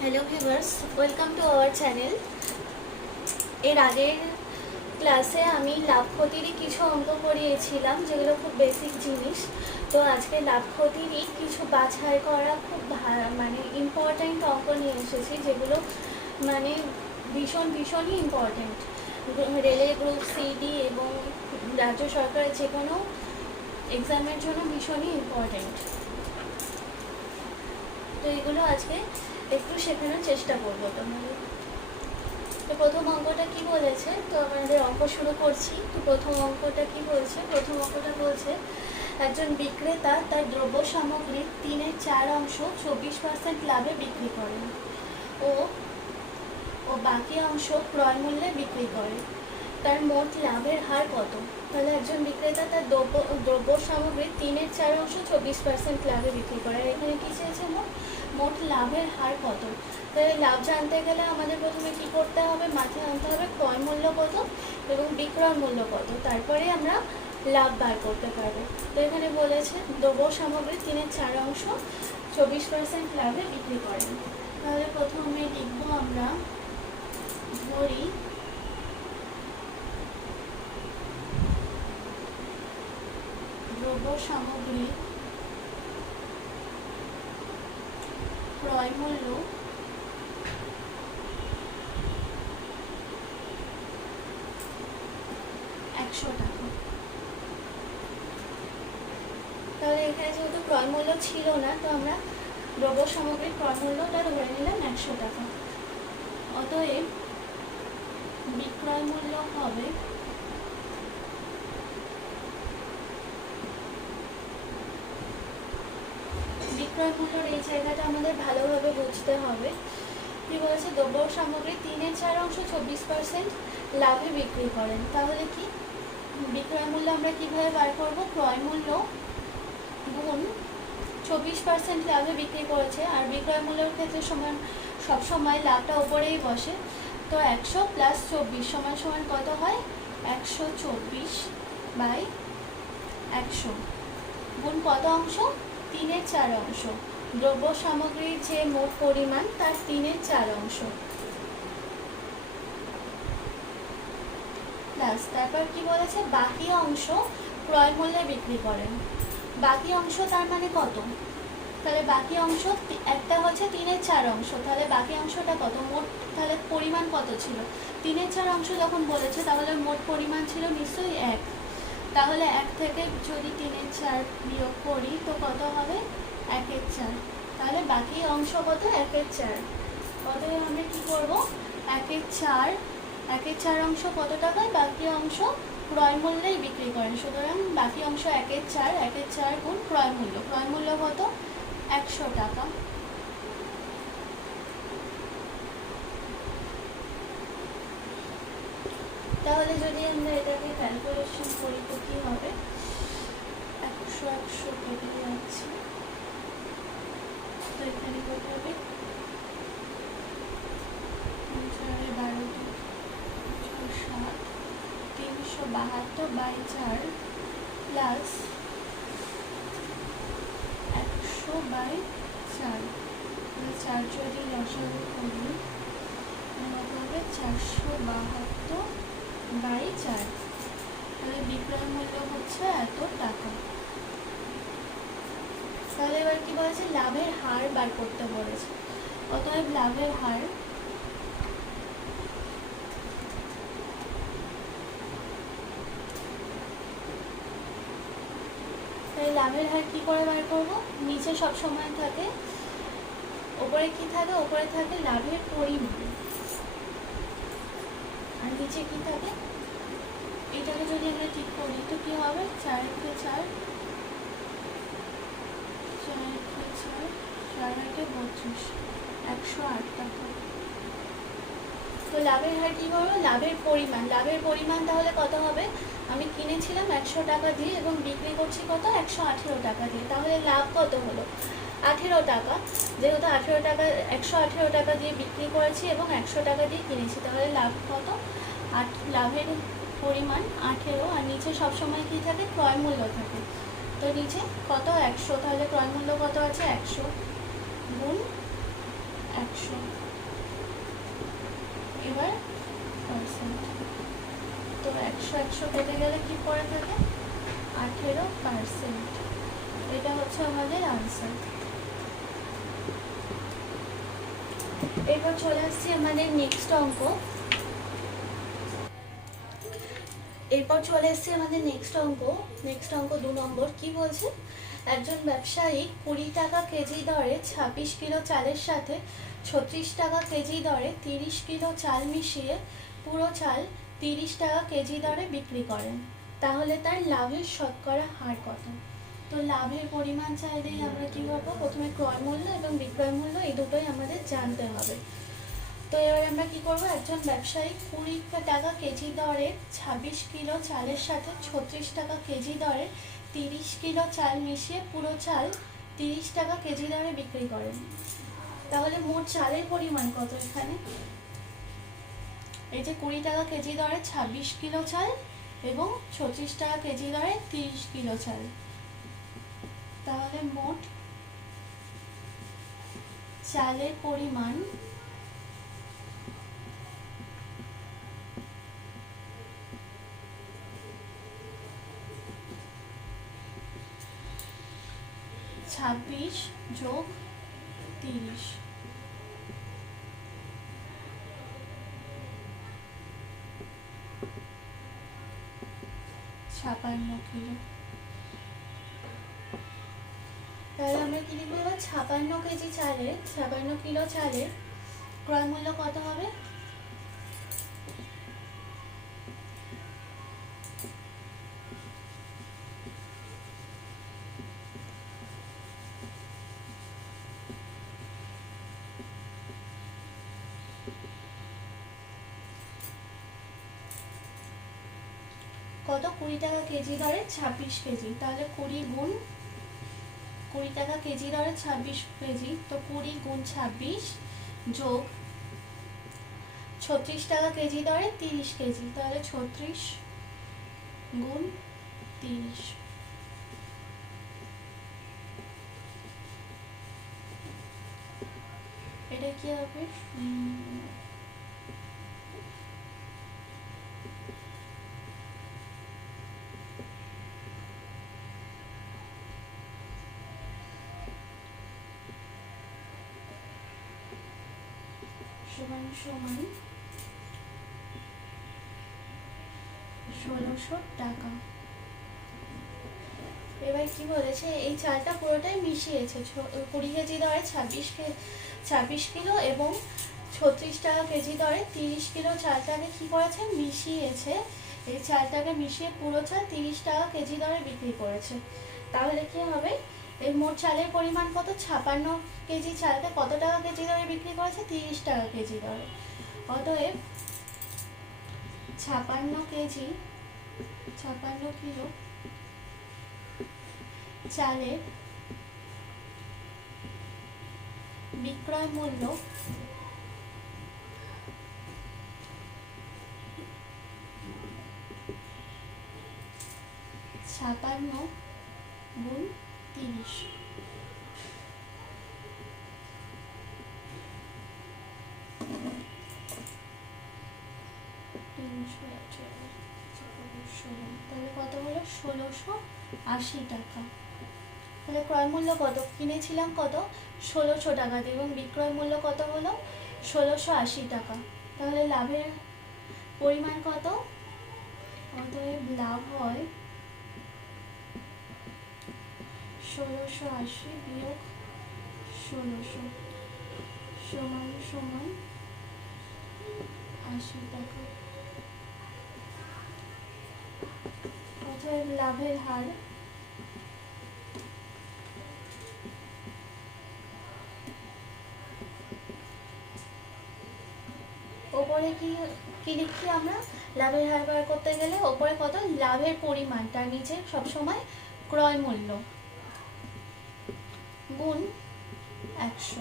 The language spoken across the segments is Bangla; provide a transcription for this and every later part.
Hello viewers, welcome to our channel. এর আগের ক্লাসে আমি লাভ ক্ষতিরই কিছু অঙ্ক করিয়েছিলাম, যেগুলো খুব বেসিক জিনিস। তো আজকে লাভ ক্ষতিরই কিছু বাছাই করা খুব মানে ইম্পর্ট্যান্ট অঙ্ক নিয়ে এসেছি, যেগুলো মানে ভীষণই ইম্পর্ট্যান্ট। রেলের গ্রুপ সিডি এবং রাজ্য সরকারের যে কোনো এক্সামের জন্য ভীষণই ইম্পর্ট্যান্ট। তো এগুলো আজকে একটু শেখানোর চেষ্টা করবো তোমাদের। তো প্রথম অঙ্কটা কি বলেছে, তো আমাদের অঙ্ক শুরু করছি। তো প্রথম অঙ্কটা কি বলছে? প্রথম অঙ্কটা বলছে একজন বিক্রেতা তার দ্রব্য সামগ্রীর 3/4 অংশ 24% লাভে বিক্রি করেন ও বাকি অংশ ক্রয় মূল্যে বিক্রি করে। তার মোট লাভের হার কত? তাহলে একজন বিক্রেতা তার দ্রব্য সামগ্রীর 3/4 অংশ 24% লাভে বিক্রি করে। এখানে কি চেয়েছে? মোট লাভের হার কত? তাহলে লাভ জানতে গেলে আমাদের প্রথমে কি করতে হবে? মাথায় আনতে হবে ক্রয় মূল্য কত এবং বিক্রয় মূল্য কত, তারপরে আমরা লাভ বার করতে পারবো। তো এখানে বলেছে দ্রব্য সামগ্রীর 3/4 অংশ 24% লাভে বিক্রি করেন। তাহলে প্রথমে লিখবো আমরা, ধরি দ্রব্য সামগ্রী ক্রয় মূল্য 100 টাকা। তাহলে এখানে যেহেতু ক্রয় মূল্য ছিল না, তো আমরা দ্রব্য সামগ্রীর ক্রয় মূল্যটা ধরে নিলাম 100 টাকা। অতএব বিক্রয় মূল্য হবে বিক্রয় মূল্যর এই জায়গাটা আমাদের ভালোভাবে বুঝতে হবে। কি বলেছে? দ্রব্য সামগ্রীর 3/4 অংশ 24% লাভে বিক্রি করেন। তাহলে কি বিক্রয় মূল্য আমরা কিভাবে বার করব? ক্রয় মূল্য গুণ 24% লাভে বিক্রি করেছে, আর বিক্রয় মূল্যের ক্ষেত্রে সবসময় লাভটা ওপরেই বসে। তো 100 + 24 সমান কত হয়? 124/100 গুণ কত অংশ? 3/4 অংশ। দ্রব্য সামগ্রীর যে মোট পরিমাণ তার 3/4 অংশ প্লাস, তারপর কি বলেছে? বাকি অংশ ক্রয় মূল্যে বিক্রি করেন। বাকি অংশ তার মানে কত? তাহলে বাকি অংশ একটা হচ্ছে 3/4 অংশ, তাহলে বাকি অংশটা কত? মোট তাহলে পরিমাণ কত ছিল? 3/4 অংশ যখন বলেছে, তাহলে মোট পরিমাণ ছিল নিশ্চয়ই 1। তাহলে 1 থেকে যদি 3/4 বিয়োগ করি তো কত হবে? 1/4। তাহলে বাকি অংশ কত? 1/4। অতএব আমরা কি করব? 1/4 অংশ কত টাকায়? বাকি অংশ ক্রয় মূল্যেই বিক্রি করেন। সুতরাং বাকি অংশ 1/4 গুণ ক্রয় মূল্য। ক্রয় মূল্য কত? 100 টাকা। তাহলে যদি আমরা এটাকে ক্যালকুলেশন করি তো কি হবে? 100 কেটে যাচ্ছে, তো এখানে কত হবে? 372/4 প্লাস 100/4, 4 যদি লসাগু করি কত হবে? 472/4। তাহলে বিক্রয় মূল্য হচ্ছে এত টাকা। তাহলে এবার কি বলেছে? লাভের হার বার করতে বলেছে। অতএব লাভের হার লাভের হার কি করে বার করব? নিচে সব সময় থাকে, ওপরে কি থাকে? ওপরে থাকে লাভের পরিমাণ, আর নিচে কি থাকে? এটাকে যদি আমরা ঠিক করি তো কি হবে? 4/4, 4/4, 108 টাকা। তো লাভের হার কি করবো? লাভের পরিমাণ তাহলে কত হবে? আমি কিনেছিলাম 100 টাকা দিয়ে এবং বিক্রি করছি কত? 118 টাকা দিয়ে। তাহলে লাভ কত হলো? 18 টাকা। যেহেতু 118 টাকা দিয়ে বিক্রি করেছি এবং 100 টাকা দিয়ে কিনেছি, তাহলে লাভ কত? লাভের পরিমাণ 18, আর নিচে সবসময় কি থাকে? ক্রয় মূল্য থাকে। তো নিচে কত? 100। তাহলে ক্রয় মূল্য কত আছে? 100 গুণ 100 100। এবার পার্সেন্ট, তো 100 কেটে গেলে কি পড়ে থাকে? 18%। এটা হচ্ছে আমাদের আনসার। এরপর চলে আসছি আমাদের নেক্সট অঙ্ক। নেক্সট অঙ্ক 2 নম্বর। কি বলছে? একজন ব্যবসায়ী 20 টাকা কেজি দরে 26 কিলো চালের সাথে 36 টাকা কেজি দরে 30 কিলো চাল মিশিয়ে পুরো চাল 30 টাকা কেজি দরে বিক্রি করেন, তাহলে তার লাভের শতকরা হার কত? তো লাভের পরিমাণ চাইলেই আমরা কি করবো? প্রথমে ক্রয় মূল্য এবং বিক্রয় মূল্য এই দুটোই আমাদের জানতে হবে। তো এবার আমরা কি করব? একজন ব্যবসায়ী 20 টাকা কেজি দরে 26 কিলো চালের সাথে 36 টাকা কেজি দরে 30 কিলো চাল মিশিয়ে পুরো চাল 30 টাকা কেজি দরে বিক্রি করেন, তাহলে মোট চালের পরিমাণ কত এখানে? এই যে 20 টাকা কেজি দরে 26 কিলো চাল এবং 36 টাকা কেজি দরে 30 কিলো চাল, তাহলে মোট চালের পরিমাণ 26 যোগ 30, 56 কিলো। তাহলে আমরা কি লিখবো? 56 কেজি চালের 56 কিলো চালের ক্রয় মূল্য কত হবে? কত? 20 টাকা কেজি দরে 26 কেজি, তাহলে 20 গুণ 20 টাকা কেজি দরে 26 কেজি, তো 20 গুণ 26 যোগ 36 টাকা কেজি দরে 30 কেজি, তাহলে 36 গুণ 30। এটা কি হবে? সমান সমান 1600 টাকা। এবার কি বলেছে? এই চালটা পুরোটাই মিশিয়েছে 20 কেজি দরে 26 কিলো এবং 36 টাকা কেজি দরে 30 কিলো চালটাকে কি করেছে? মিশিয়েছে। এই চালটাকে মিশিয়ে পুরো চাল 30 টাকা কেজি দরে বিক্রি করেছে, তাহলে কি হবে? এই মোট চালের পরিমাণ কত? 56 কেজি চালকে কত টাকা কেজি দরে বিক্রি করেছে? 30 টাকা কেজি দরে। অতএব 56 কিলো চালের বিক্রয় মূল্য 56 গুণ 30, তাহলে কত হলো? 1680 টাকা। তাহলে ক্রয় মূল্য কত? কিনেছিলাম কত? 1600 টাকা দিয়ে, এবং বিক্রয় মূল্য কত হলো? 1680 টাকা। তাহলে লাভের পরিমাণ কত? অতএব লাভ হয় 1680 বিয়োগ 1600 সমান সমান 80 টাকা। অতএব লাভের হার ওপরে কি লিখি আমরা? লাভের হার বার করতে গেলে ওপরে কত? লাভের পরিমাণ, তার নিচে সবসময় ক্রয় মূল্য গুণ 100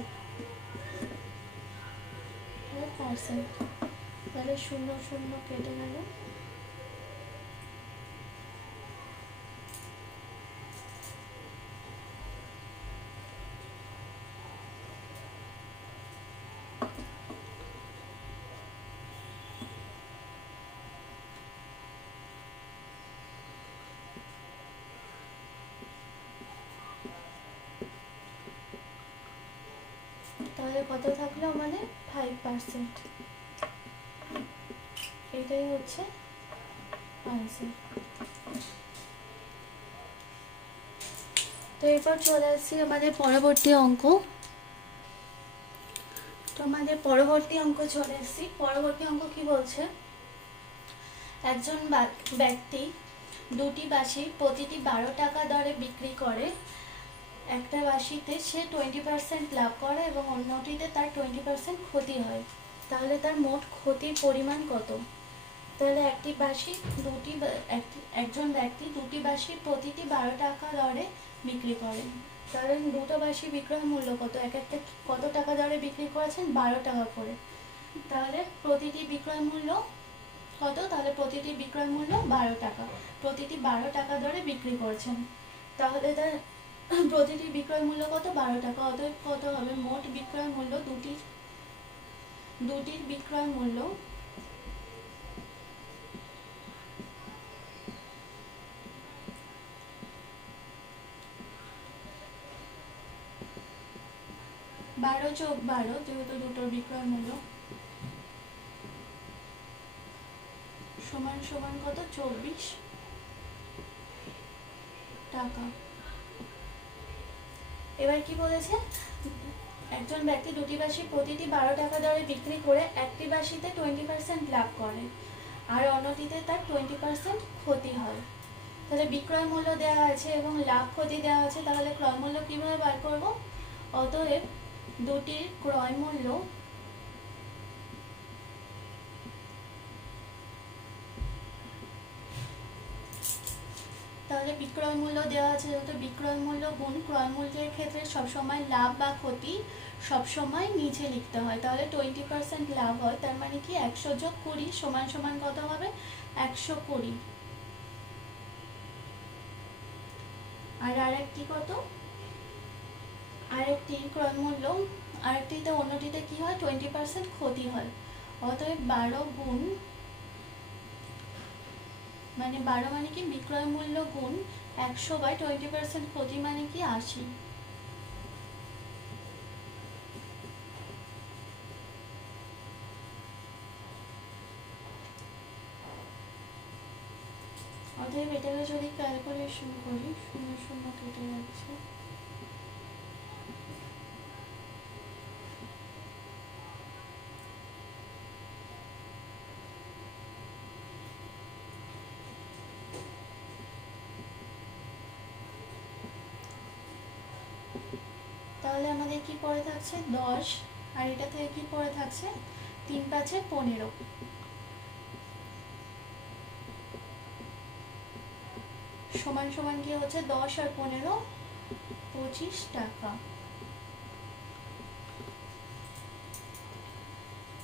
পার্সেন্ট, তাহলে 0 কেটে গেল। তাহলে কত থাকলো মানে 5%। এটাই হচ্ছে আনসার। তো এরপর চলে আসছি আমাদের পরবর্তী অঙ্ক। তো আমাদের পরবর্তী অঙ্ক চলে এসেছি। পরবর্তী অঙ্ক কি বলছে, একজন ব্যক্তি দুটি বাঁশি প্রতিটি 12 টাকা দরে বিক্রি করে। একটা বাঁশিতে সে 20% লাভ করে এবং অন্যটিতে তার 20% ক্ষতি হয়। তাহলে তার মোট ক্ষতির পরিমাণ কত? তাহলে একজন ব্যক্তি দুটি বাঁশি প্রতিটি 12 টাকা দরে বিক্রি করেন। তাহলে দুটো বাঁশি বিক্রয় মূল্য কত? এক একটা কত টাকা দরে বিক্রি করেছেন? 12 টাকা করে। তাহলে প্রতিটি বিক্রয় মূল্য কত? তাহলে প্রতিটি বিক্রয় মূল্য 12 টাকা। প্রতিটি 12 টাকা দরে বিক্রি করছেন। তাহলে তার প্রতিটি বিক্রয় মূল্য কত? 12 টাকা। অতএব কত হবে? মোট বিক্রয় মূল্য দুটির বিক্রয় মূল্য বারো যোগ 12, যেহেতু দুটোর বিক্রয় মূল্য সমান সমান কত? 24 টাকা। এবার কি বলেছে, একজন ব্যক্তি দুটি বাঁশি প্রতিটি 12 টাকা দরে বিক্রি করে একটি বাঁশিতে 20% লাভ করে আর অন্যটিতে তার 20% ক্ষতি হয়। তাহলে বিক্রয় মূল্য দেওয়া আছে এবং লাভ ক্ষতি দেওয়া আছে। তাহলে ক্রয় মূল্য কিভাবে বার করব? অতএব দুটির ক্রয় মূল্য তাহলে বিক্রয় মূল্য দেওয়া আছে, যেহেতু বিক্রয় মূল্য গুণ ক্রয় মূল্যের ক্ষেত্রে সবসময় লাভ বা ক্ষতি সবসময় নিচে লিখতে হয়। তাহলে 20% লাভ হয়, তার মানে কি 100 যোগ 20 সমান সমান কত হবে? 120। আর আরেকটি কত? আরেকটি ক্রয় মূল্য, আরেকটিতে অন্যটিতে কি হয়? 20% ক্ষতি হয়। অতএব 12 গুণ মানে 12 মানে কি বিক্রয় মূল্য গুণ 100/20% ক্ষতি মানে কি 80। অতএব এটাকে যদি ক্যালকুলেশন করি, 0 0 কেটে যাচ্ছে। তাহলে আমাদের কি পড়ে থাকছে? 10। আর এটা থেকে কি পড়ে থাকছে? 3 5 15। সমান সমান কি হচ্ছে? 10 আর 15 25 টাকা।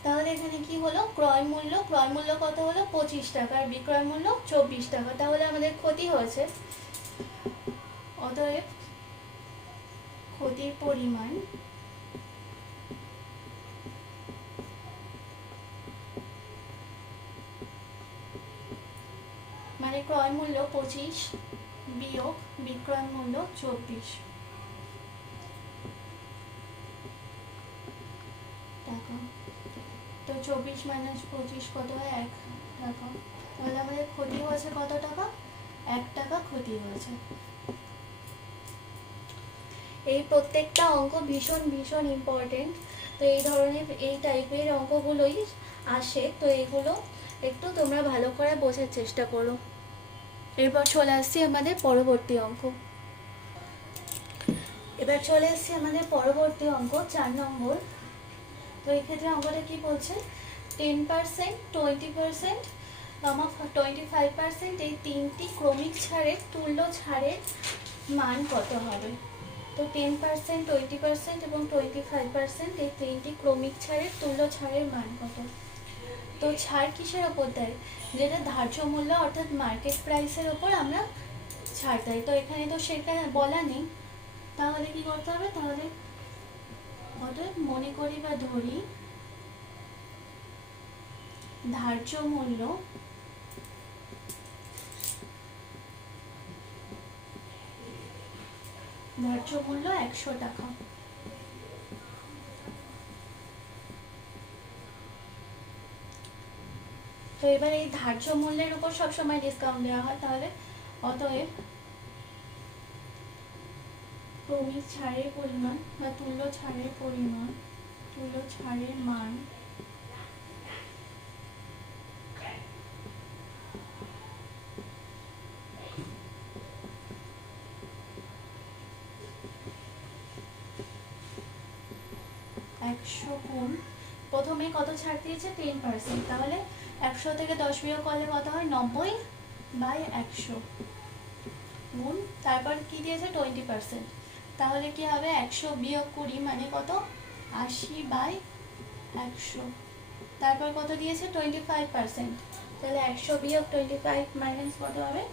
তাহলে এখানে কি হলো? ক্রয় মূল্য কত হলো? 25 টাকা আর বিক্রয় মূল্য 24 টাকা। তাহলে আমাদের ক্ষতি হয়েছে। অতএব ক্ষতির পরিমাণ মানে ক্রয় মূল্য 25 বিয়োগ বিক্রয় মূল্য 24 টাকা। তো 24 - 25 কত হয়? 1 টাকা। তাহলে আমাদের ক্ষতি হয়েছে কত টাকা? 1 টাকা ক্ষতি হয়েছে। এই প্রত্যেকটা অঙ্ক ভীষণ ভীষণ ইম্পর্টেন্ট। তো এই টাইপের অঙ্কগুলোই আসে। তো এগুলো একটু তোমরা ভালো করে বোঝার চেষ্টা করো। এরপর চলে আসছি আমাদের পরবর্তী অঙ্ক। এবার চলে আসছি আমাদের পরবর্তী অঙ্ক 4 নম্বর। তো এক্ষেত্রে অঙ্কটা কি বলছে, 10%, 20%, 25% এই তিনটি ক্রমিক ছাড়ের তুল্য ছাড়ের মান কত হবে? তো 10%, 20% এবং 25% এই তিনটি ক্রমিক ছাড়ের তুল্য ছাড়ের মান কত? তো ছাড় কিসের ওপর দেয়? যেটা ধার্য মূল্য অর্থাৎ মার্কেট প্রাইসের ওপর আমরা ছাড় দেয়। তো এখানে তো সেটা বলা নেই। তাহলে কি করতে হবে? তাহলে অতএব মনে করি বা ধরি ধার্য মূল্য ধার্য মূল্য 100 টাকা। তো এবার এই ধার্য মূল্যের উপর সবসময় ডিসকাউন্ট দেওয়া হয়, তাহলে অতএব ক্রমিক ছাড়ের পরিমাণ বা তুল্য ছাড়ের মান একশো গুণ, প্রথমে কত ছাড় দিয়েছে 10%, তাহলে 100 থেকে 10 বিয়োগ করলে কত হয় 90/100 গুণ, তারপর কি দিয়েছে 20%, তাহলে কি হবে 100 বিয়োগ 20 মানে কত 80/100, তারপর কত দিয়েছে 25%, তাহলে 100 বিয়োগ 25 মাইনাস কত হবে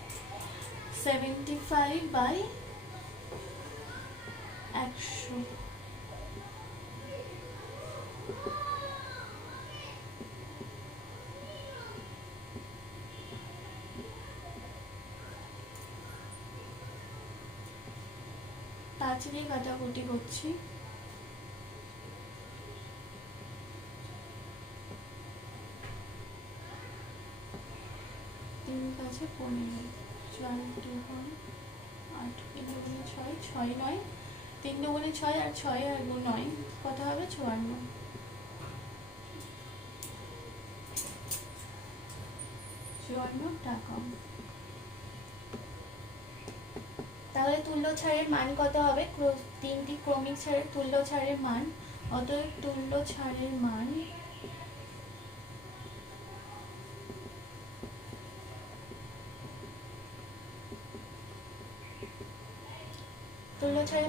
75/100। পাঁচ দিয়ে কাটাকুটি করছি, 3 5 15, 4 2 8, 3 2 6, 6 9, 3 2 6 আর 6 আর 2 9 কত হবে 54, 54 টাকা। তাহলে তুল্য ছাড়ের মান কত হবে, তিনটি ক্রমিক ছাড়ের তুল্য ছাড়ের মান, অতএব তুল্য ছাড়ের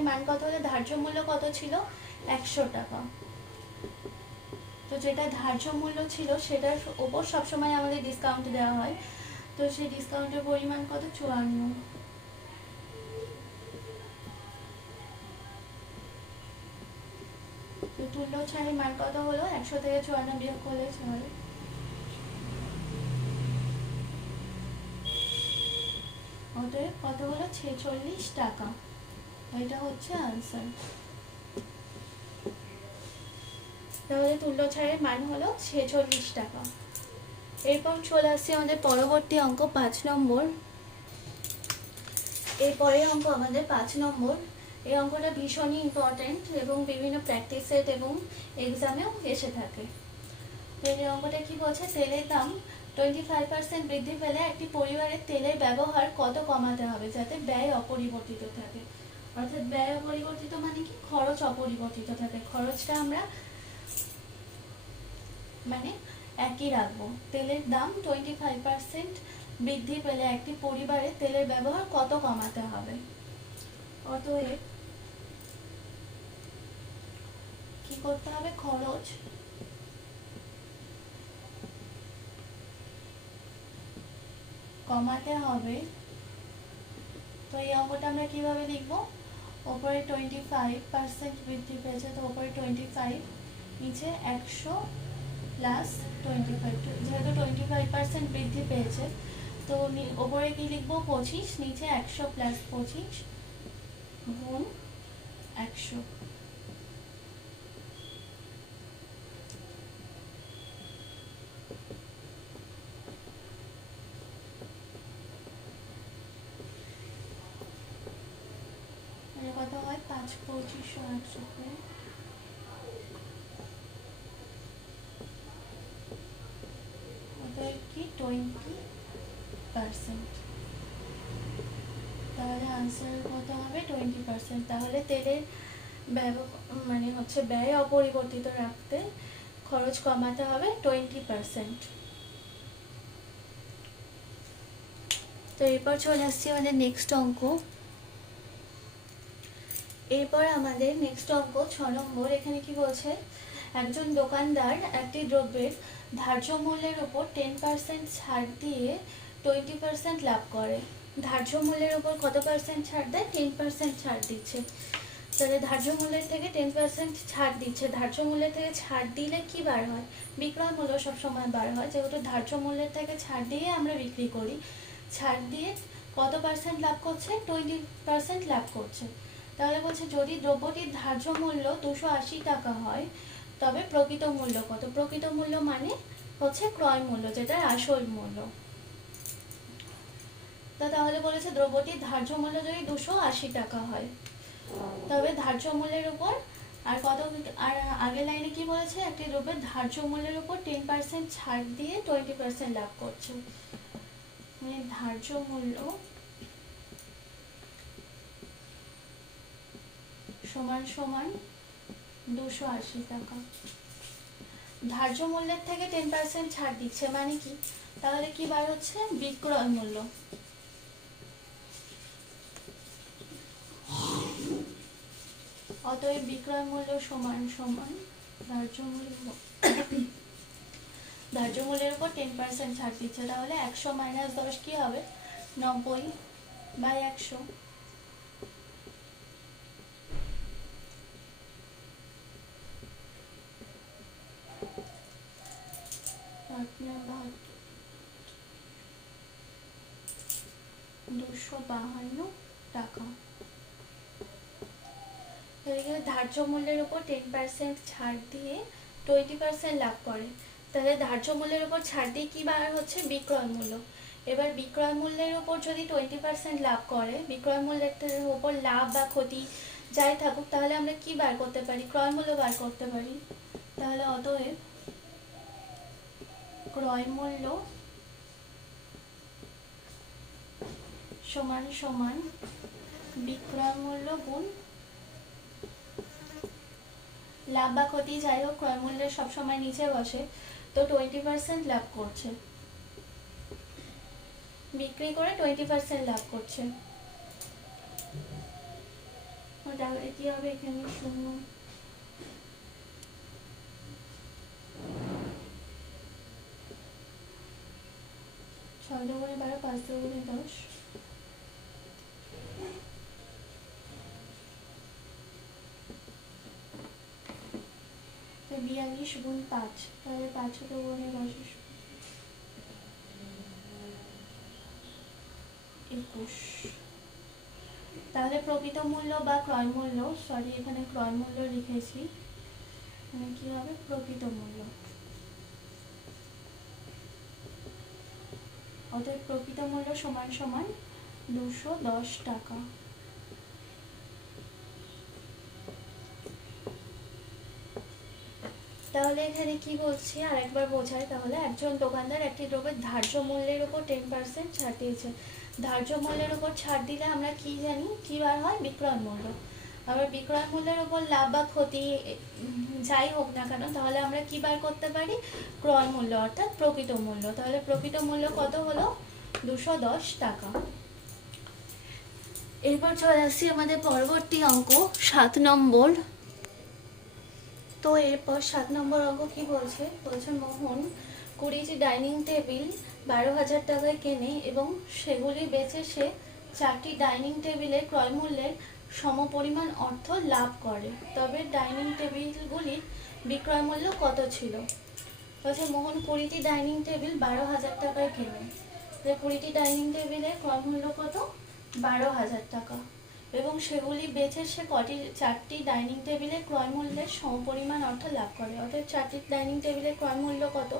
মান কত হলে ধার্য মূল্য কত ছিল 100 টাকা, তো যেটা ধার্য মূল্য ছিল সেটার ওপর সবসময় আমাদের ডিসকাউন্ট দেওয়া হয়, তো সেই ডিসকাউন্টের পরিমাণ কত 54, তুল্য ছাড়ের মান কত হলো 100 থেকে 54 বিয়োগ করলে 6, অতএব কত হলো 46 টাকা, এটা হচ্ছে আনসার। তাহলে তুল্য ছাড়ের মান হলো 46 টাকা। এরপর চলে আসছে আমাদের পরবর্তী অঙ্ক 5 নম্বর। এরপরের অঙ্ক আমাদের 5 নম্বর। এই অঙ্কটা ভীষণই ইম্পর্টেন্ট এবং বিভিন্ন প্র্যাকটিস সেট এবং এক্সামেও এসে থাকে। এই অঙ্কটা কি বলছে, তেলের দাম 25% বৃদ্ধি পেলে একটি পরিবারের তেলের ব্যবহার কত কমাতে হবে যাতে ব্যয় অপরিবর্তিত থাকে। অর্থাৎ ব্যয় অপরিবর্তিত মানে কি, খরচ অপরিবর্তিত থাকে, খরচটা আমরা মানে একই রাখবো। তেলের দাম 25% বৃদ্ধি পেলে একটি পরিবারের তেলের ব্যবহার কত কমাতে হবে। অতএব কি করতে হবে, খরচ কমাতে হবে। তো এই অঙ্কটা আমরা কিভাবে লিখবো, ওপরে 25% বৃদ্ধি পেয়েছে, তো ওপরে 25, নিচে 100 প্লাস 25, যেহেতু 25% বৃদ্ধি পেয়েছে তো ওপরে কি লিখবো 25, নিচে 100 প্লাস 25 গুণ 100। কত হয় 5 25 100 করে, কি 20%, তাহলে আনসার কত হবে 20%। তাহলে তেলের মানে হচ্ছে ব্যয় অপরিবর্তিত রাখতে খরচ কমাতে হবে 20%। তো এরপর চলে আসছি আমাদের নেক্সট অঙ্ক। এরপর আমাদের নেক্সট অঙ্ক 6 নম্বর। এখানে কি বলছে, একজন দোকানদার একটি দ্রব্যের ধার্য মূল্যের উপর 10% ছাড় দিয়ে 20% লাভ করে। ধার্য মূল্যের উপর কত পার্সেন্ট ছাড় দেয়, 10% ছাড় দিচ্ছে। তাহলে ধার্য মূল্যের থেকে 10% ছাড় দিচ্ছে, ধার্য মূল্যের থেকে ছাড় দিলে কি বার হয়, বিক্রয় মূল্য সবসময় বার হয়, যেহেতু ধার্য মূল্যের থেকে ছাড় দিয়ে আমরা বিক্রি করি। ছাড় দিয়ে কত পার্সেন্ট লাভ করছে, 20% লাভ করছে। তাহলে বলছে যদি দ্রব্যটির ধার্য মূল্য 280 টাকা হয় তবে প্রকৃত মূল্য কত, প্রকৃত মূল্য মানে হচ্ছে ক্রয় মূল্য, যেটা আসল মূল্য। তাহলে বলেছে দ্রব্যটির ধার্য মূল্য যদি 280 টাকা হয়, তবে ধার্য মূল্যের উপর আর কত, আর আগের লাইনে কি বলেছে, একটি দ্রব্যের ধার্য মূল্যের উপর 10% ছাড় দিয়ে 20% লাভ করছে। মানে ধার্য মূল্য সমান সমান 280 টাকা, ধার্য মূল্যের থেকে 10% ছাড় দিচ্ছে, মানে কি, তাহলে কি বার হচ্ছে, বিক্রয় মূল্য। অতএব বিক্রয় মূল্য সমান সমান ধার্য মূল্য, ধার্য মূল্যের উপর 10% ছাড় দিচ্ছে, তাহলে 100 - 10 কি হবে, 90/100। আপনার 252 টাকা। ধার্য মূল্যের উপর 10% ছাড় দিয়ে 20% লাভ করে, তাহলে ধার্য মূল্যের উপর ছাড় দিয়ে কি বার হচ্ছে, বিক্রয় মূল্য। এবার বিক্রয় মূল্যের উপর যদি 20% লাভ করে, বিক্রয় মূল্যের উপর লাভ বা ক্ষতি যাই থাকুক, তাহলে আমরা কি বার করতে পারি, ক্রয় মূল্য বার করতে পারি। তাহলে অতএব ক্রয় মূল্য সমান সমান বিক্রয় মূল্য গুণ লাভ বা ক্ষতি যাই হোক, ক্রয় মূল্যের সবসময় নিচে বসে, তো 20% লাভ করছে, বিক্রি করে 20% লাভ করছে। তাহলে কি হবে, এখানে 0, 6 × 12, 5 × 10, 42 × 5, তাহলে 5 × 10, 21। তাহলে প্রকৃত মূল্য বা ক্রয় মূল্য, সরি এখানে ক্রয় মূল্য লিখেছি, মানে কি হবে, প্রকৃত মূল্য। অতএব প্রকৃত মূল্য সমান সমান 210 টাকা। তাহলে এখানে কি বলছি আরেকবার বোঝাই, তাহলে একজন দোকানদার একটি দ্রব্যের ধার্য মূল্যের উপর 10% ছাড় দিয়েছে। ধার্য মূল্যের উপর ছাড় দিলে আমরা কি জানি, কি বার হয়, বিক্রয় মূল্য। আবার বিক্রয় মূল্যের উপর লাভ বা ক্ষতি যাই হোক না কেন, তাহলে আমরা কি বার করতে পারি, ক্রয় মূল্য অর্থাৎ প্রকৃত মূল্য। তাহলে প্রকৃত মূল্য কত হলো, 210 টাকা। এরপর চলে আসছি আমাদের পরবর্তী অঙ্ক 7 নম্বর। তো এরপর 7 নম্বর অঙ্ক কি বলছে, মোহন 20টি ডাইনিং টেবিল 12,000 টাকায় কেনে এবং সেগুলি বেচে সে 4টি ডাইনিং টেবিলের ক্রয় মূল্যের সমপরিমাণ অর্থ লাভ করে, তবে ডাইনিং টেবিলগুলির বিক্রয় মূল্য কত ছিল। বলছে মোহন 20টি ডাইনিং টেবিল 12,000 টাকায় কেনে, 20টি ডাইনিং টেবিলের ক্রয় মূল্য কত, 12,000 টাকা, এবং সেগুলি বেচে সে 4টি ডাইনিং টেবিলের ক্রয় মূল্যের সমপরিমাণ অর্থ লাভ করে। অর্থাৎ 4টি ডাইনিং টেবিলের ক্রয় মূল্য কত,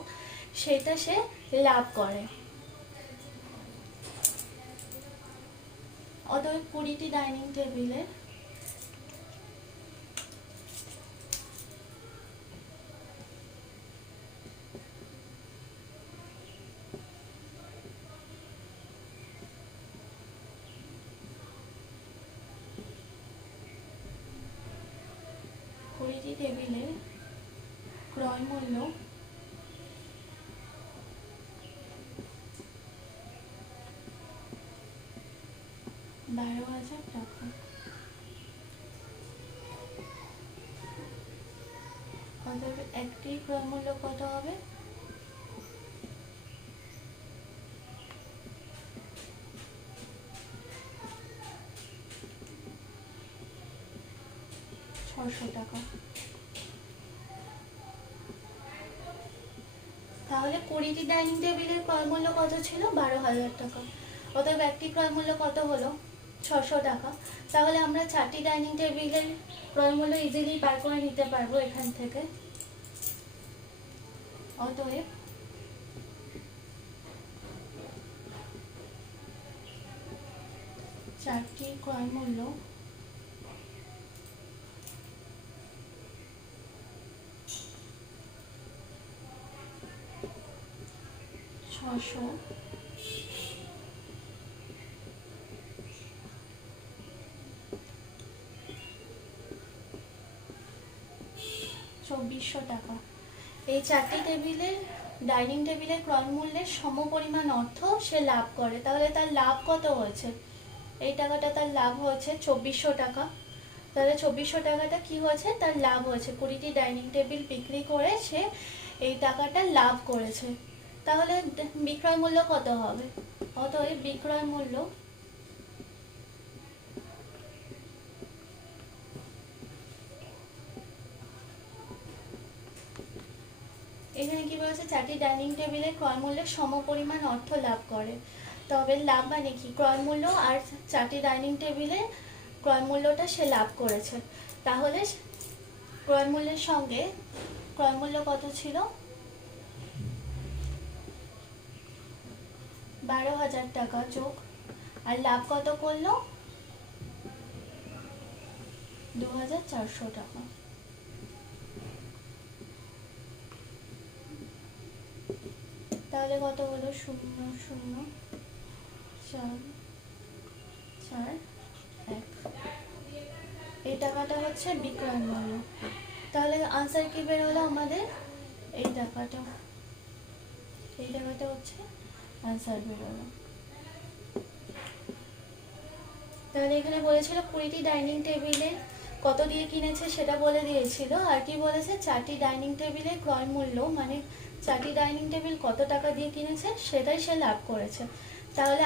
সেটা সে লাভ করে। অতএব 20টি ডাইনিং টেবিলের টেবিলের ক্রয় মূল্য 12,000 টাকা। অতএব একটি ক্রয় মূল্য কত হবে, 600 টাকা। তাহলে 20টি ডাইনিং টেবিলের ক্রয় মূল্য কত ছিল, 12,000 টাকা। অতএব একটি ক্রয় মূল্য কত হলো, 600 টাকা। তাহলে আমরা 4টি ডাইনিং টেবিলের ক্রয় মূল্য ইজিলি বার করে নিতে পারবো এখান থেকে। অতএব চারটির ক্রয় মূল্য 624 টাকা। এই চারটি টেবিলের ডাইনিং টেবিলের ক্রয় মূল্যের সমপরিমাণ অর্থ সে লাভ করে। তাহলে তার লাভ কত হয়েছে? এই টাকাটা তার লাভ হয়েছে 2400 টাকা। তাহলে 2400 টাকাটা কি হয়েছে? তার লাভ হয়েছে। 20টি ডাইনিং টেবিল বিক্রি করে সে এই টাকাটা লাভ করেছে। তাহলে বিক্রয় মূল্য কত হবে? অতএব বিক্রয় মূল্য এখানে কি বলেছে? চারটি ডাইনিং টেবিলের ক্রয় মূল্যের সমপরিমাণ অর্থ লাভ করে। তবে লাভ মানে কি? ক্রয় মূল্য আর চারটি ডাইনিং টেবিলের ক্রয় মূল্যটা সে লাভ করেছে। তাহলে ক্রয় মূল্যের সঙ্গে ক্রয় মূল্য কত ছিল? 12,000 টাকা যোগ আর লাভ কত করলো? 2,400 টাকা। তাহলে কত হলো? 0,0,4,4,1। এই টাকাটা হচ্ছে বিক্রয় মূল্য। তাহলে আনসার কি বের হলো আমাদের? এই টাকাটা হচ্ছে আনসার বের হলো। তাহলে এখানে বলেছিল 20টি ডাইনিং টেবিলে কত দিয়ে কিনেছে সেটা বলে দিয়েছিল। আর কি বলেছে? চারটি ডাইনিং টেবিলের ক্রয় মূল্য মানে চারটি ডাইনিং টেবিল কত টাকা দিয়ে কিনেছে সেটাই সে লাভ করেছে। তাহলে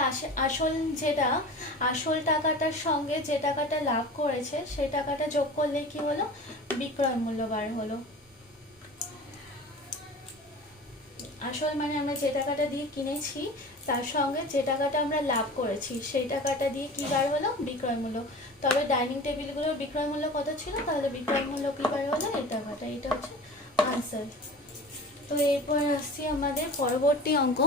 আসল টাকাটার সঙ্গে যে টাকাটা লাভ করেছে সেই টাকাটা যোগ করলে কি হলো? বিক্রয় মূল্য বার হলো। আসল মানে আমরা যে টাকাটা দিয়ে কিনেছি তার সঙ্গে যে টাকাটা আমরা লাভ করেছি সেই টাকাটা দিয়ে কি বার হলো? বিক্রয় মূল্য। তবে ডাইনিং টেবিলগুলোর বিক্রয় মূল্য কত ছিল? তাহলে বিক্রয় মূল্য কি বার হলো? এই টাকাটা। এটা হচ্ছে আনসার। তো এরপর আসছি আমাদের পরবর্তী অঙ্ক।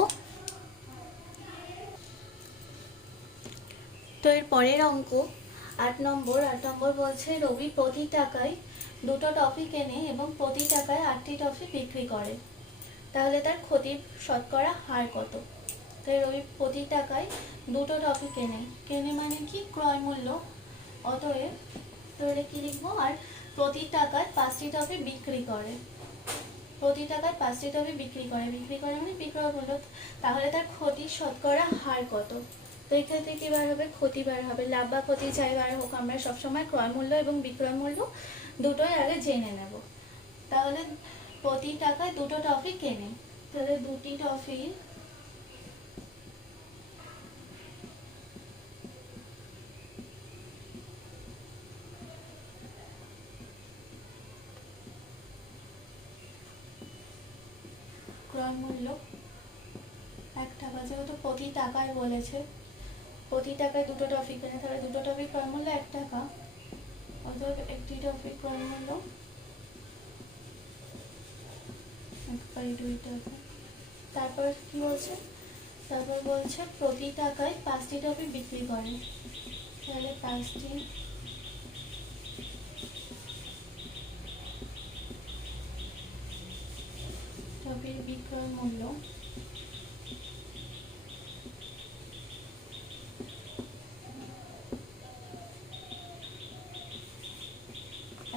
তো এর পরের অঙ্ক 8 নম্বর বলছে রবি প্রতি টাকায় 2টো টফি কেনে এবং প্রতি টাকায় 8টি টফি বিক্রি করে। তাহলে তার ক্ষতির শতকরা হার কত? তাই রবি প্রতি টাকায় 2টো টফি কেনে মানে কি? ক্রয় মূল্য। অতএব তাহলে কি লিখবো? আর প্রতি টাকায় 5টি টফি বিক্রি করে। প্রতি টাকায় 5টি টফি বিক্রি করে মানে বিক্রয় মূল্য। তাহলে তার ক্ষতির শতকরা হার কত? তো এক্ষেত্রে কি বার হবে? ক্ষতি বার হবে। লাভ বা ক্ষতি যাই বার হোক আমরা সবসময় ক্রয় মূল্য এবং বিক্রয় মূল্য দুটোই আগে জেনে নেব। তাহলে প্রতি টাকায় 2টো টফি কেনে। তাহলে 2টি টফির ক্রয় মূল্য 1 টাকা। যেহেতু প্রতি টাকায় বলেছে, প্রতি টাকায় 2টো টফি কেনে, তাহলে 2টো টফির ক্রয় মূল্য 1 টাকা। অতএব একটি টফির ক্রয় মূল্য 1/2 টাকা। তারপর কি বলছে? তারপর বলছে প্রতি টাকায় 5টি টফি বিক্রি করে। তাহলে 5টি টফির বিক্রয় মূল্য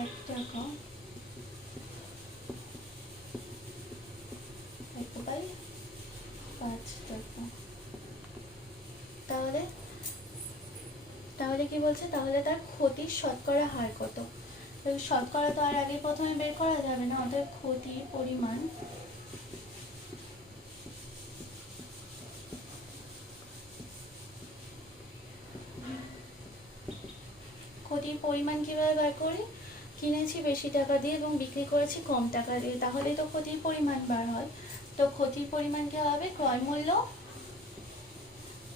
1 টাকা। 1/5 টাকা। তাহলে কি বলছে? তাহলে তার ক্ষতির শতকরা হার কত? শতকরা তো আর আগে প্রথমে বের করা যাবে না। অতএব ক্ষতির পরিমাণ কিভাবে বার করি? কিনেছি বেশি টাকা দিয়ে এবং বিক্রি করেছি কম টাকা দিয়ে, তাহলেই তো ক্ষতির পরিমাণ বার হয়। তো ক্ষতির পরিমাণ কি হবে? ক্রয় মূল্য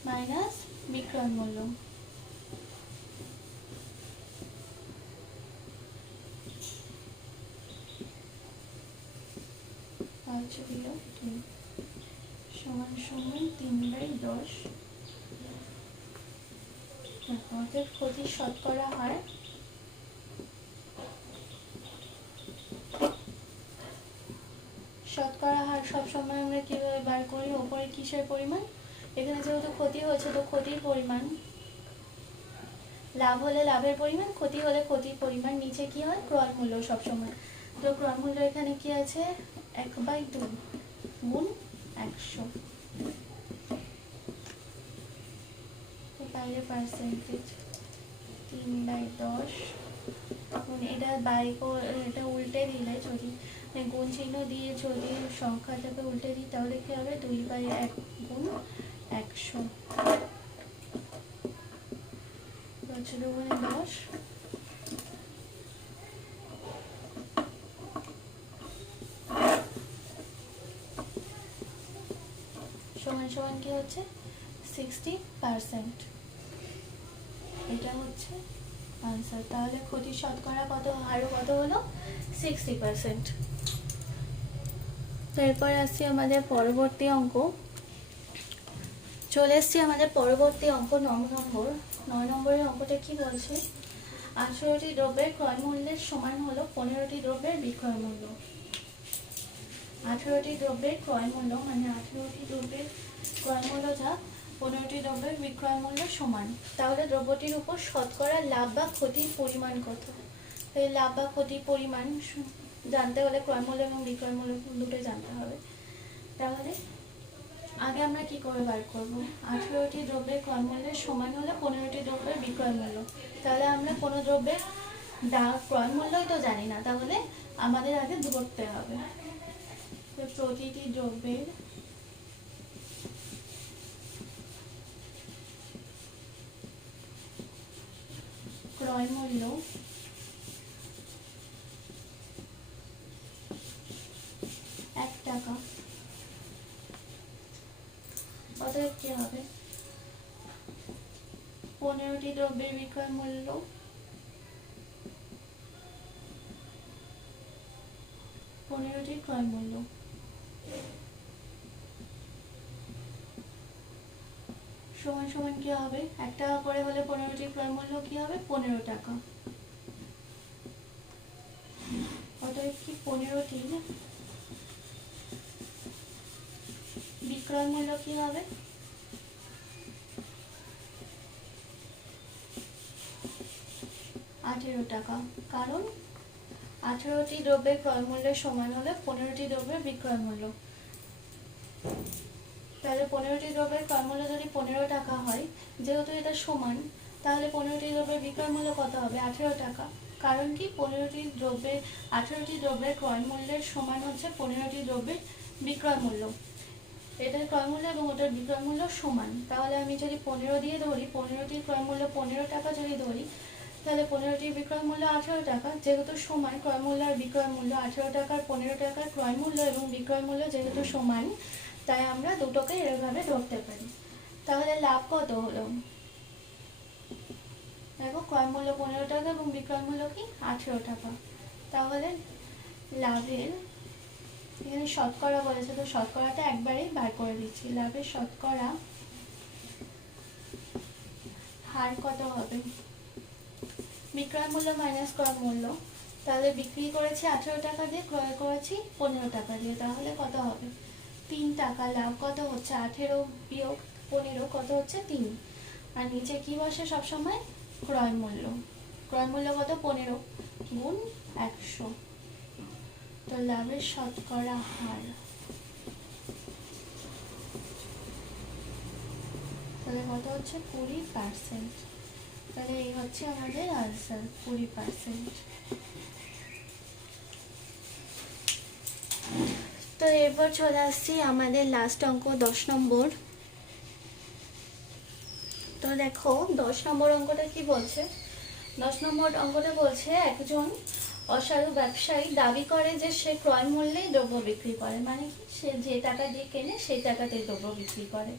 মাইনাস বিক্রয় মূল্য। সমান 3/10 আমাদের ক্ষতির শতকরা হার সবসময় আমরা কিভাবে বার করি? ওপরে কিসের পরিমাণ, এখানে যেহেতু ক্ষতি হয়েছে তো ক্ষতির পরিমাণ, লাভ হলে লাভের পরিমাণ, ক্ষতি হলে ক্ষতির পরিমাণ, নিচে কি হয়? ক্রয় মূল্য সবসময়। তো ক্রয় মূল্য এখানে কি আছে? 1/2 গুণ 100, বাইরে পার্সেন্টেজ 3/10 এটা এটা উল্টে দিলে, যদি গুণ চিহ্ন দিয়ে যদি সংখ্যাটাকে উল্টে দিই তাহলে কি হবে? 2/1 গুণ 100, 2 গুণে 10, সমান সমান কি হচ্ছে? 60%। এটা হচ্ছে আনসার। তাহলে ক্ষতির শতকরা কত হারও কত হলো? 60%। তারপর আসছি আমাদের পরবর্তী অঙ্ক। চলে এসছি আমাদের পরবর্তী অঙ্ক 9 নম্বর। 9 নম্বরের অঙ্কটা কি বলছে? 18টি দ্রব্যের ক্রয় মূল্যের সমান হলো 15টি দ্রব্যের বিক্রয় মূল্য। 18টি দ্রব্যের ক্রয় মূল্য মানে 18টি দ্রব্যের ক্রয় মূল্য যা 15টি দ্রব্যের বিক্রয় মূল্য সমান, তাহলে দ্রব্যটির উপর শতকরা লাভ বা ক্ষতির পরিমাণ কত? এই লাভ বা ক্ষতির পরিমাণ জানতে হলে ক্রয় মূল্য এবং বিক্রয় মূল্য দুটো জানতে হবে। তাহলে আগে আমরা কি করে বার করবো? 18টি দ্রব্যের ক্রয় মূল্যের সমান হলে 15টি দ্রব্যের বিক্রয় মূল্য। তাহলে আমরা কোনো দ্রব্যের ক্রয় মূল্যই তো জানি না, তাহলে আমাদের আগে ধরতে হবে প্রতিটি দ্রব্যের ক্রয় মূল্য 1 টাকা। অতএব কি হবে? 15টি দ্রব্যের বিক্রয় মূল্য 15টি ক্রয় মূল্য সমান সমান কি হবে? 1 টাকা করে হলে 15টি ক্রয় মূল্য কি হবে? 15 টাকা। অতএব কি 15টি বিক্রয় মূল্য কি হবে? 18 টাকা। কারণ 18টি দ্রব্যের ক্রয় মূল্যের সমান হলে 15টি দ্রব্যের বিক্রয় মূল্য। তাহলে 15টি দ্রব্যের ক্রয় মূল্য যদি 15 টাকা হয়, যেহেতু এটা সমান, তাহলে 15টি দ্রব্যের বিক্রয় মূল্য কত হবে? 18 টাকা। কারণ কি 18টি দ্রব্যের ক্রয় মূল্যের সমান হচ্ছে 15টি দ্রব্যের বিক্রয় মূল্য। এটার ক্রয় মূল্য এবং ওটার বিক্রয় মূল্য সমান। তাহলে আমি যদি 15 দিয়ে ধরি, 15টির ক্রয় মূল্য 15 টাকা যদি ধরি, তাহলে 15টির বিক্রয় মূল্য 18 টাকা। যেহেতু সমান ক্রয় মূল্য আর বিক্রয় মূল্য, 18 টাকার 15 টাকার ক্রয় মূল্য এবং বিক্রয় মূল্য যেহেতু সমান, তাই আমরা দুটোকে এভাবে ধরতে পারি। তাহলে লাভ কত হলো? দেখো, ক্রয় মূল্য 15 টাকা এবং বিক্রয় মূল্য কি? 18 টাকা। তাহলে লাভের, এখানে শতকরা বলেছে তো শতকরাটা একবারেই বার করে দিচ্ছি। লাভের শতকরা হার কত হবে? বিক্রয় মূল্য মাইনাস ক্রয় মূল্য। তাহলে বিক্রি করেছি 18 টাকা দিয়ে, ক্রয় করেছি 15 টাকা দিয়ে, তাহলে কত হবে? 3 টাকা। লাভ কত হচ্ছে? 18 বিয়োগ 15 কত হচ্ছে? 3। আর নিচে কি বসে সবসময়? ক্রয় মূল্য। ক্রয় মূল্য কত? 15 গুণ 100। তো লাভের শতকরা হার তাহলে কত হচ্ছে? 20%। তাহলে এই হচ্ছে আমাদের আনসার, 20%। তো এরপর চলে আসছি আমাদের লাস্ট অঙ্ক 10 নম্বর। তো দেখো 10 নম্বর অঙ্কটা কি বলছে? 10 নম্বর অঙ্কটা বলছে, একজন অসাধু ব্যবসায়ী দাবি করে যে সে ক্রয় মূল্যেই দ্রব্য বিক্রি করে। মানে কি? সে যে টাকা দিয়ে কেনে সেই টাকাতেই দ্রব্য বিক্রি করে,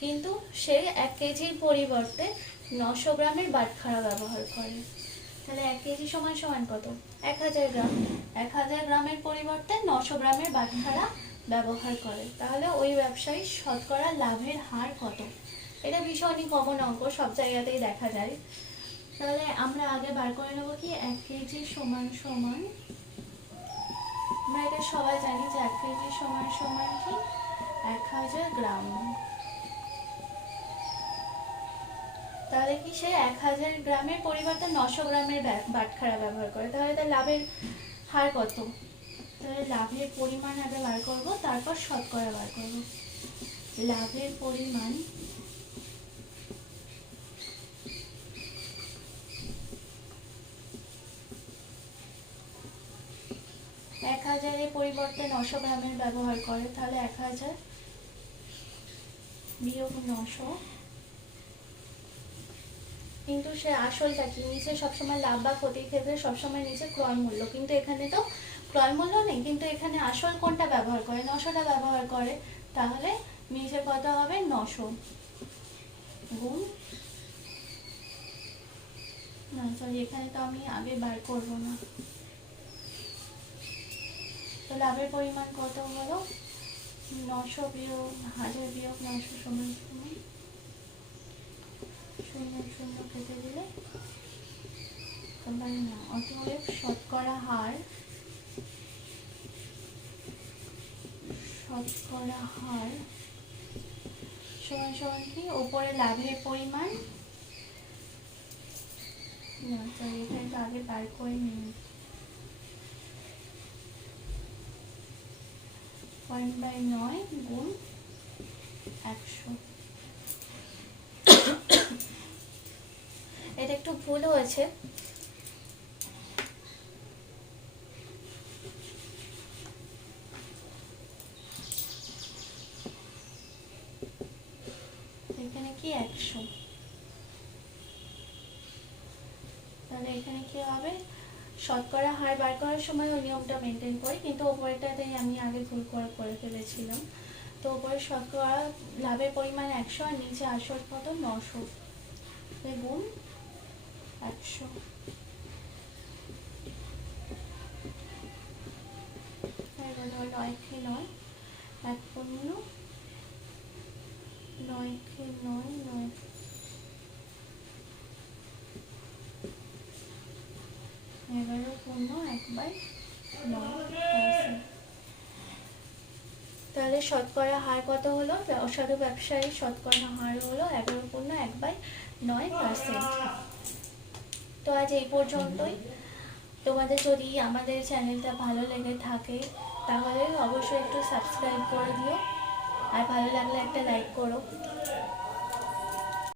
কিন্তু সে 1 কেজির পরিবর্তে 900 গ্রামের বাটখারা ব্যবহার করে। তাহলে 1 কেজি সমান সমান কত? 1000 গ্রাম। 1000 গ্রামের পরিবর্তে 900 গ্রামের বাটখারা ব্যবহার করে। তাহলে ওই ব্যবসায়ীর শতকরা লাভের হার কত? এটা ভীষণই কমন অঙ্ক, সব জায়গাতেই দেখা যায়। তাহলে আমরা আগে বার করে নেবো কি 1 কেজি সমান সমান, আমরা এটা সবাই জানি যে 1 কেজি সমান সমান কি 1000 গ্রাম। তাহলে কি সে 1000 গ্রামের পরিবর্তে 900 গ্রামের বাটখারা ব্যবহার করে, তাহলে তার লাভের হার কত? তাহলে লাভের পরিমাণ আগে বার করবো, তারপর শতকরা বার করবো। লাভের পরিমাণ এক হাজারের পরিবর্তে 900 গ্রামের ব্যবহার করে, তাহলে 1000 বিয়োগ 900, কিন্তু সে আসলটা কি নিচে সবসময় লাভ বা ক্ষতির ক্ষেত্রে সবসময় নিচে ক্রয় মূল্য, কিন্তু এখানে তো ক্রয় মূল্য নেই, কিন্তু এখানে আসল কোনটা ব্যবহার করে? 900টা ব্যবহার করে। তাহলে নিচে কত হবে? 900 গুণ, না সরি এখানে তো আমি আগে বার করব না। তো লাভের পরিমাণ কত হলো? 900 বিয়োগ 1000 বিয়োগ 900 সমান সমান 0 0 কেটে দিলে না। অতএব শতকরা হার সমান সমান কি উপরে লাভের পরিমাণ, না সরি এখানে তো আগে বার করে নিই, 1/9 গুণ 100। এটা একটু ভুল হয়েছে, এখানে কি 100, তাহলে এখানে কি হবে? শতকরা হার বার করার সময় ওই নিয়মটা মেনটেন করি, কিন্তু ওপরেটাতেই আমি আগে ভুল করে ফেলেছিলাম। তো ওপরে শতকরা লাভের পরিমাণ 100 আর নিচে আসল কত? 900 গুণ 100। নয় কে নয়, 1 15, 9 কে 9, 9 11 15, 1/9। তাহলে শতকরা হার কত হলো? অসাধু ব্যবসায়ীর শতকরা হার হলো 11.1/9%। তো আজ এই পর্যন্তই। তোমাদের যদি আমাদের চ্যানেলটা ভালো লেগে থাকে তাহলে অবশ্যই একটু সাবস্ক্রাইব করে দিও, আর ভালো লাগলে একটা লাইক করো।